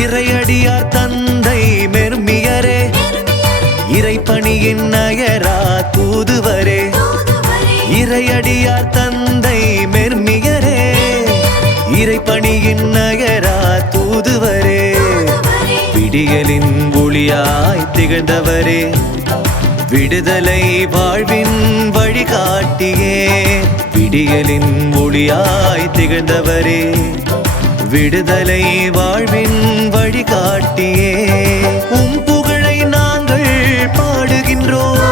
இறையடியார் தந்தை மெர்மியரே, இறைப்பணியின் நயரா தூதுவரே. இறையடியார் தந்தை மெர்மியரே, இறைப்பணியின் நயரா தூதுவரே. விடியலின் ஒளியாய் திகழ்ந்தவரே, விடுதலை வாழ்வின் வழிகாட்டியே. விடியலின் ஒளியாய் திகழ்ந்தவரே, விடுதலை வாழ்வின் வழிகாட்டியே. உம் புகழை நாங்கள் பாடுகின்றோம்,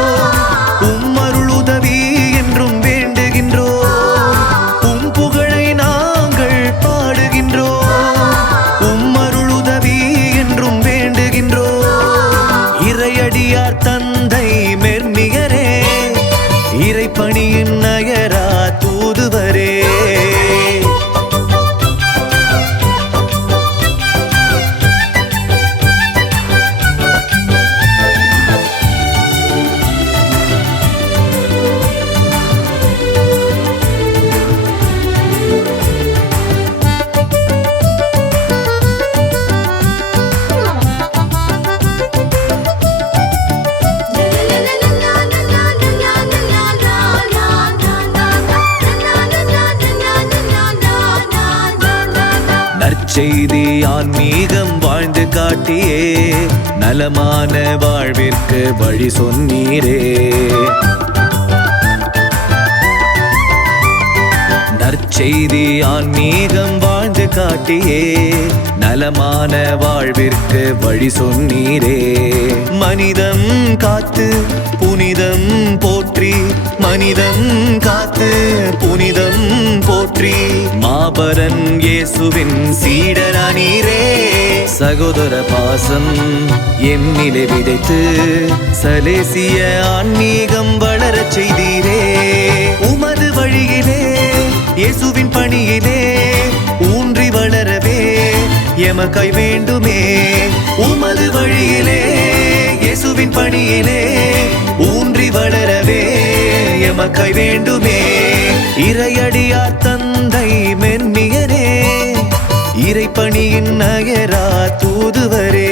உம் அருள் உதவி என்றும் வேண்டுகின்றோம். உம் புகழை நாங்கள் பாடுகின்றோம், உம் அருள் உதவி என்றும் வேண்டுகின்றோம். இறையடியார் தந்தை மெர்மியரே, இறைப்பணியின் நயரா தூதுவரே. நற்செய்தி ஆன்மீகம் வாழ்ந்து காட்டியே, நலமான வாழ்விற்கு வழி சொன்னீரே. நற்செய்தி ஆன்மீகம் வாழ்ந்து காட்டியே, நலமான வாழ்விற்கு வழி சொன்னீரே. மனிதம் காத்து புனிதம் போற்றி, மனிதம் காத்து புனிதம் போற்றி. மாபரன் இயேசுவின் சீடரானீரே, சகோதர பாசம் எம்மிலே விதைத்து சலேசிய ஆன்மீகம் வளரச் செய்தீரே. உமது வழியிலே இயேசுவின் பணியிலே ஊன்றி வளரவே எமக்காய் வேண்டுமே. உமது வழியிலே இயேசுவின் பணியிலே ஊன்றி வளரவே எமக்காய் வேண்டுமே. இறையடியார் தந்தை மெர்மியரே, இறைப்பணியின் நயரா தூதுவரே.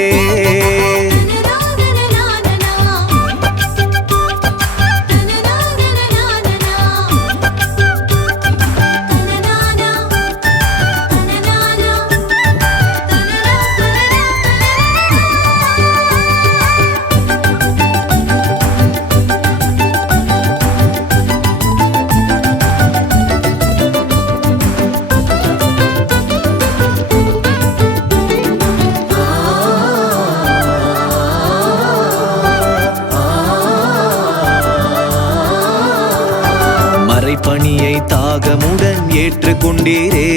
பணியை தாகமுடன் ஏற்றுக்கொண்டீரே,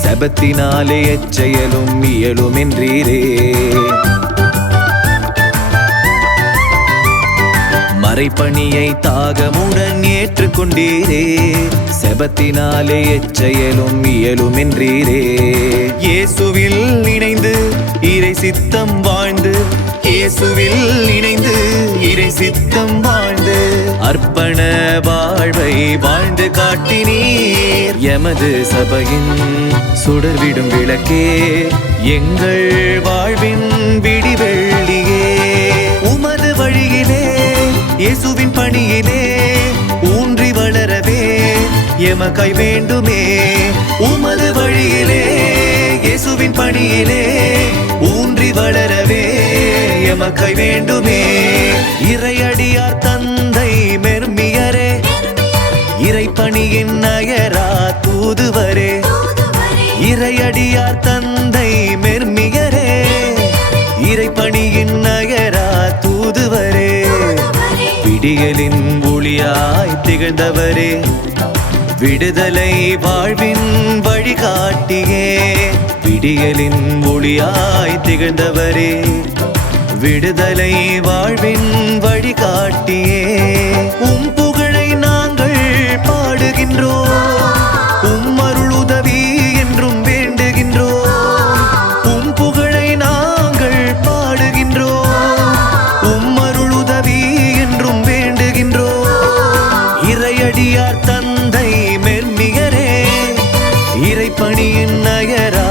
சபத்தினாலே எச்செயலும் இயலும் என்றீரே. மறைப்பணியை தாகமுடன் ஏற்றுக்கொண்டீரே, செபத்தினாலே எச்செயலும் இயலும் என்றீரே. இயேசுவில் இணைந்து இறை சித்தம் வாழ்ந்து, இயேசுவில் இணைந்து இறை சித்தம் வாழ்ந்து அர்ப்பண வாழ்வை வாழ்ந்து காட்டினீர். எமது சபையின் சுடர்விடும் விளக்கே, எங்கள் வாழ்வின் விடிவெள்ளியே. உமது வழியிலே இயேசுவின் பணியிலே ஊன்றி வளரவே எமக்காய் வேண்டுமே. உமது வழியிலே இயேசுவின் பணியிலே ஊன்றி வளரவே எமக்காய் வேண்டுமே. இறையடியார் தந்தை மெர்மியரே, இறைப்பணியின் நயரா தூதுவரே. இறையடியார் தந்தை மெர்மியரே, இறைப்பணியின் நயரா தூதுவரே. விடியலின் ஒளியாய் திகழ்ந்தவரே, விடுதலை வாழ்வின் வழிகாட்டியே. விடியலின் ஒளியாய் திகழ்ந்தவரே, விடுதலை வாழ்வின் வழிகாட்டியே. உம் புகழை நாங்கள் பாடுகின்றோம், உம் அருள் உதவி என்றும் வேண்டுகின்றோம். உம் புகழை நாங்கள் பாடுகின்றோம், உம் அருள் உதவி என்றும் வேண்டுகின்றோம். இறையடியார் தந்தை மெர்மியரே, இறைப்பணியின் நயரா